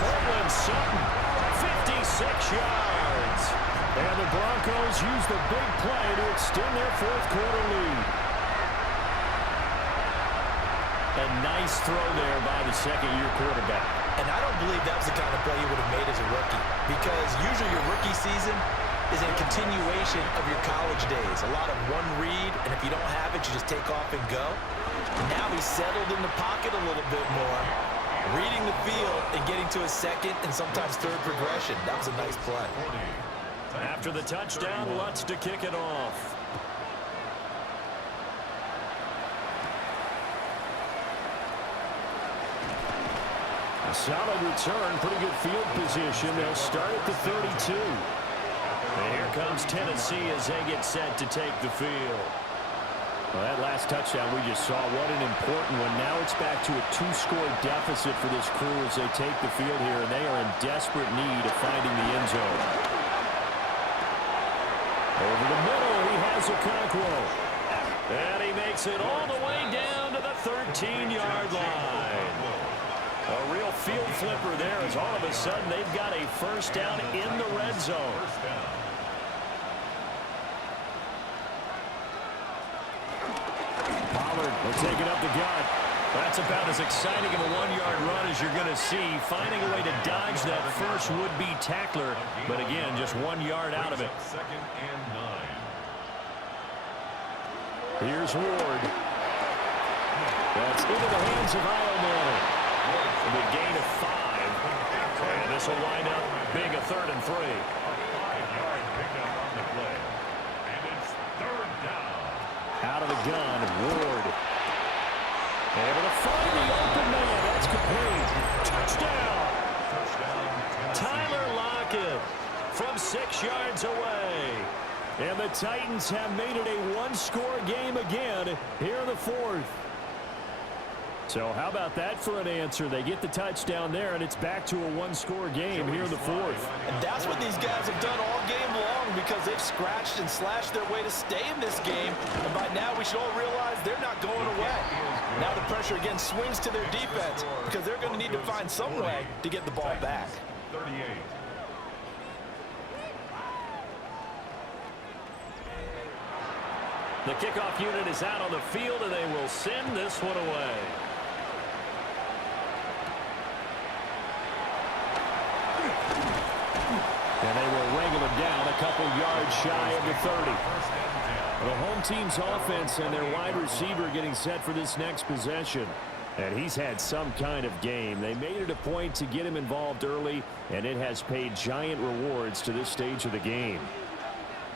Cortland Sutton, 56 yards. And the Broncos use the big play to extend their fourth quarter lead. A nice throw there by the second-year quarterback. And I don't believe that was the kind of play you would have made as a rookie, because usually your rookie season is a continuation of your college days. A lot of one read, and if you don't have it, you just take off and go. Now he's settled in the pocket a little bit more, reading the field and getting to his second and sometimes third progression. That was a nice play. After the touchdown, Lutz to kick it off. A solid return, pretty good field position. They'll start at the 32. And here comes Tennessee as they get set to take the field. Well, that last touchdown we just saw, what an important one. Now it's back to a 2-score deficit for this crew as they take the field here, and they are in desperate need of finding the end zone. Over the middle, he has Okonkwo. And he makes it all the way down to the 13-yard line. A real field flipper there as all of a sudden they've got a first down in the red zone. Pollard will take it up the gut. That's about as exciting of a 1-yard run as you're going to see. Finding a way to dodge that first would-be tackler. But again, just 1 yard out of it. 2nd and 9. Here's Ward. That's into the hands of Iomanner. The gain of 5. And this will wind up being a 3rd and 3. A 5-yard pickup on the play. And it's 3rd down. Out of the gun, Ward. Able to find the open man. That's complete. Touchdown. Tyler Lockett from 6 yards away. And the Titans have made it a 1-score game again here in the 4th. So how about that for an answer? They get the touchdown there, and it's back to a 1-score game here in the 4th. And that's what these guys have done all game long, because they've scratched and slashed their way to stay in this game. And by now, we should all realize they're not going away. Now the pressure again swings to their defense, because they're going to need to find some way to get the ball back. 38. The kickoff unit is out on the field, and they will send this one away. And they will wrangle him down a couple yards shy of the 30. The home team's offense and their wide receiver getting set for this next possession. And he's had some kind of game. They made it a point to get him involved early, and it has paid giant rewards to this stage of the game.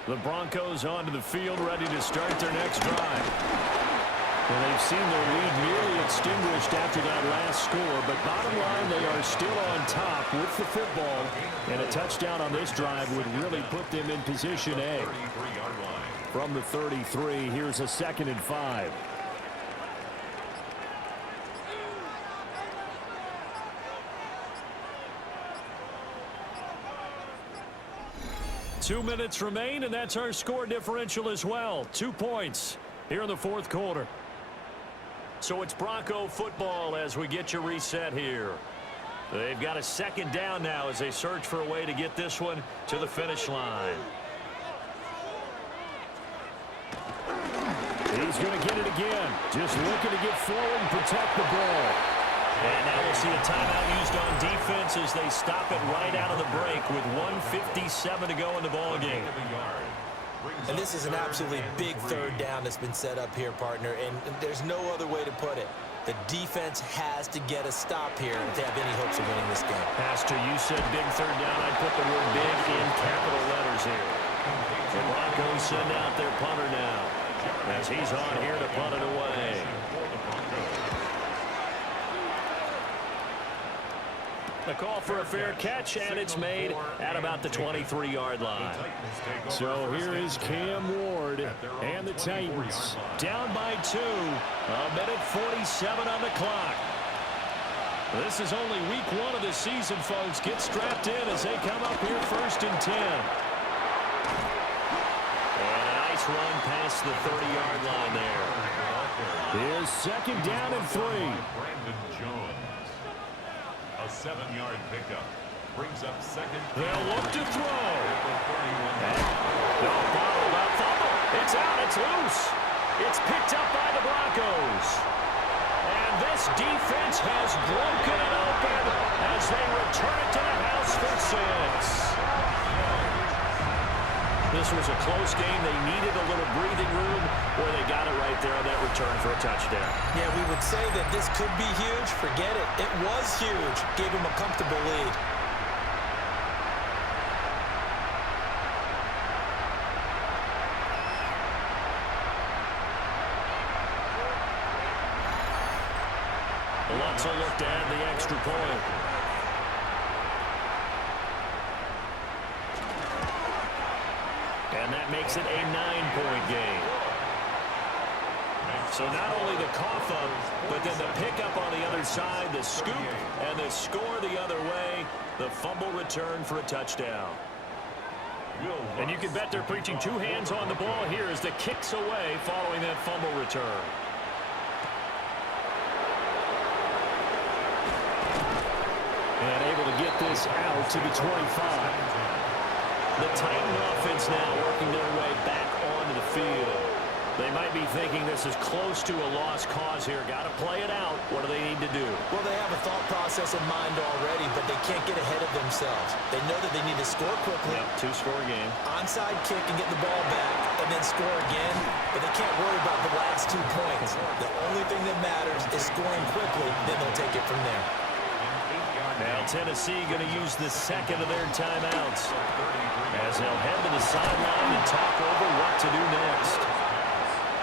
The Broncos onto the field, ready to start their next drive. And they've seen their lead nearly extinguished after that last score, but bottom line, they are still on top with the football, and a touchdown on this drive would really put them in position A. From the 33, here's a 2nd and 5. 2 minutes remain, and that's our score differential as well. 2 points here in the fourth quarter. So it's Bronco football as we get you reset here. They've got a second down now as they search for a way to get this one to the finish line. He's going to get it again. Just looking to get forward and protect the ball. And now we'll see a timeout used on defense as they stop it right out of the break with 1:57 to go in the ballgame. And this is an absolutely big third down that's been set up here, partner, and there's no other way to put it. The defense has to get a stop here if they have any hopes of winning this game. Pastor, you said big third down. I'd put the word big in capital letters here. The Broncos send out their punter now as he's on here to punt it away. A call for a fair catch, and it's made at about the 23-yard line. So here is Cam Ward and the Titans down by 2. A minute 47 on the clock. This is only week 1 of the season, folks. Get strapped in as they come up here 1st and 10. And a nice run past the 30-yard line there. Here's 2nd down and 3. A 7-yard pickup brings up 2nd. They'll look to throw. No, bottled up. Fumble. It's out. It's loose. It's picked up by the Broncos. And this defense has broken it open as they return it to the house for 6. This was a close game. They needed a little breathing room, where they got it right there on that return for a touchdown. Yeah, we would say that this could be huge. Forget it. It was huge. Gave him a comfortable lead. Lutz will look to add the extra point. And that makes it a 9-point game. So not only the cough up, but then the pickup on the other side, the scoop, and the score the other way, the fumble return for a touchdown. And you can bet they're preaching 2 hands on the ball here as the kick's away following that fumble return. And able to get this out to the 25. The Titan offense now working their way back onto the field. They might be thinking this is close to a lost cause here. Got to play it out. What do they need to do? Well, they have a thought process in mind already, but they can't get ahead of themselves. They know that they need to score quickly. Yep, 2-score game. Onside kick and get the ball back, and then score again. But they can't worry about the last 2 points. The only thing that matters is scoring quickly. Then they'll take it from there. Now Tennessee going to use the second of their timeouts as they'll head to the sideline and talk over what to do next.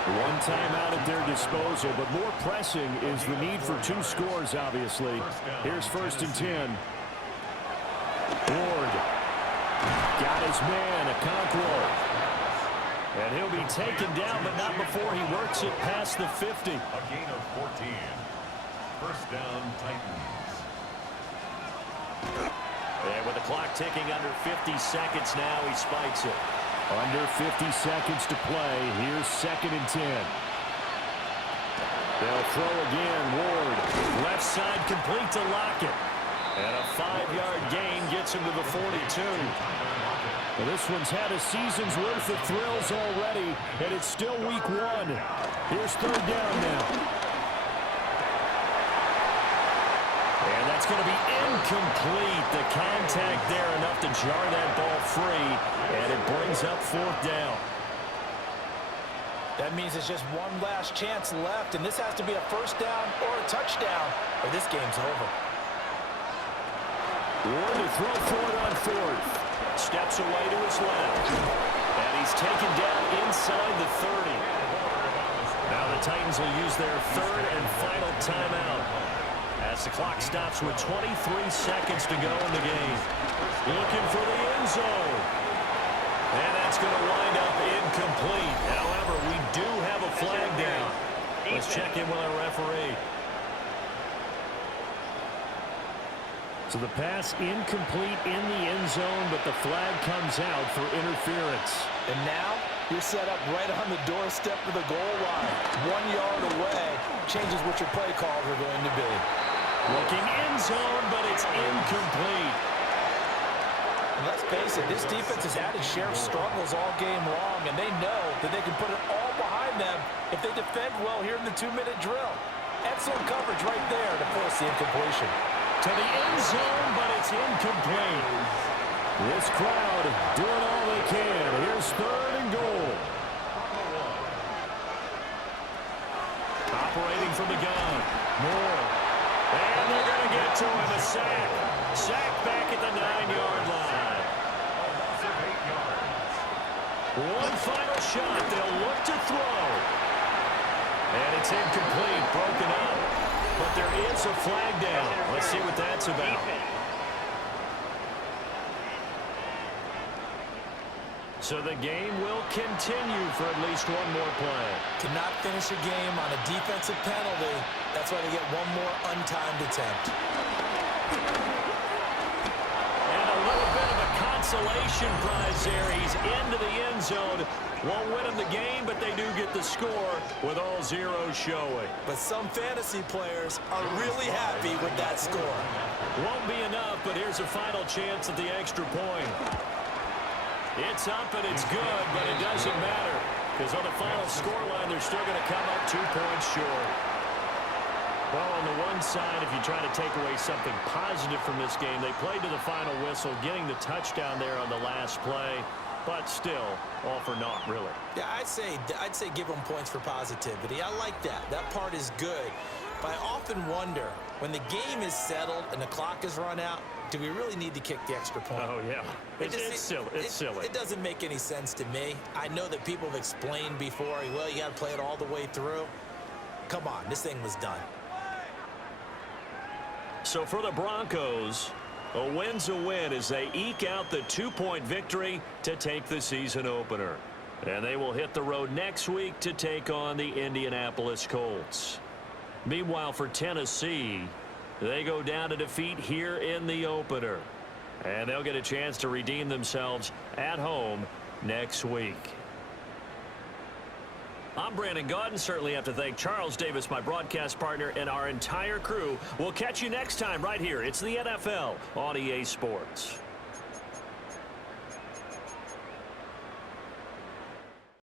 1 timeout at their disposal, but more pressing is the need for 2 scores, obviously. Here's 1st and 10. Ward got his man, Okonkwo. And he'll be taken down, but not before he works it past the 50. A gain of 14. 1st down, Titans. And with the clock ticking under 50 seconds now, he spikes it. Under 50 seconds to play. Here's 2nd and 10. They'll throw again. Ward, left side complete to Lockett. And a 5-yard gain gets him to the 42. Well, this one's had a season's worth of thrills already, and it's still week 1. Here's 3rd down now. And that's going to be incomplete. The contact there enough to jar that ball free, and it brings up 4th down. That means it's just one last chance left, and this has to be a 1st down or a touchdown, or this game's over. Ward to throw for it on 4th. Steps away to his left. And he's taken down inside the 30. Now the Titans will use their 3rd and final timeout as the clock stops with 23 seconds to go in the game. Looking for the end zone. And that's going to wind up incomplete. However, we do have a flag down. Let's check in with our referee. So the pass incomplete in the end zone, but the flag comes out for interference. And now you're set up right on the doorstep of the goal line. 1 yard away changes what your play calls are going to be. Looking end zone, but it's incomplete. And let's face it, this defense has had its share of struggles all game long, and they know that they can put it all behind them if they defend well here in the 2-minute drill. Excellent coverage right there to force the incompletion. To the end zone, but it's incomplete. This crowd doing all they can. Here's 3rd and goal. Operating from the gun. Moore. And they're going to get to him. A sack. Sack back at the 9-yard line. One final shot. They'll look to throw. And it's incomplete. Broken up. But there is a flag down. Let's see what that's about. So the game will continue for at least one more play. To not finish a game on a defensive penalty, that's why they get one more untimed attempt. And a little bit of a consolation prize there. He's into the end zone. Won't win them the game, but they do get the score with all zeros showing. But some fantasy players are really happy with that score. Won't be enough, but here's a final chance at the extra point. It's up and it's good, but it doesn't matter because on the final scoreline, they're still going to come up 2 points short. Well, on the one side, if you try to take away something positive from this game, they played to the final whistle, getting the touchdown there on the last play, but still, all for naught, really. Yeah, I'd say give them points for positivity. I like that. That part is good. But I often wonder, when the game is settled and the clock is run out, do we really need to kick the extra point? Oh, yeah. It's silly. It's silly. It doesn't make any sense to me. I know that people have explained before, well, you got to play it all the way through. Come on, this thing was done. So for the Broncos, a win's a win as they eke out the 2-point victory to take the season opener. And they will hit the road next week to take on the Indianapolis Colts. Meanwhile, for Tennessee, they go down to defeat here in the opener. And they'll get a chance to redeem themselves at home next week. I'm Brandon Gaudin. Certainly have to thank Charles Davis, my broadcast partner, and our entire crew. We'll catch you next time right here. It's the NFL on EA Sports.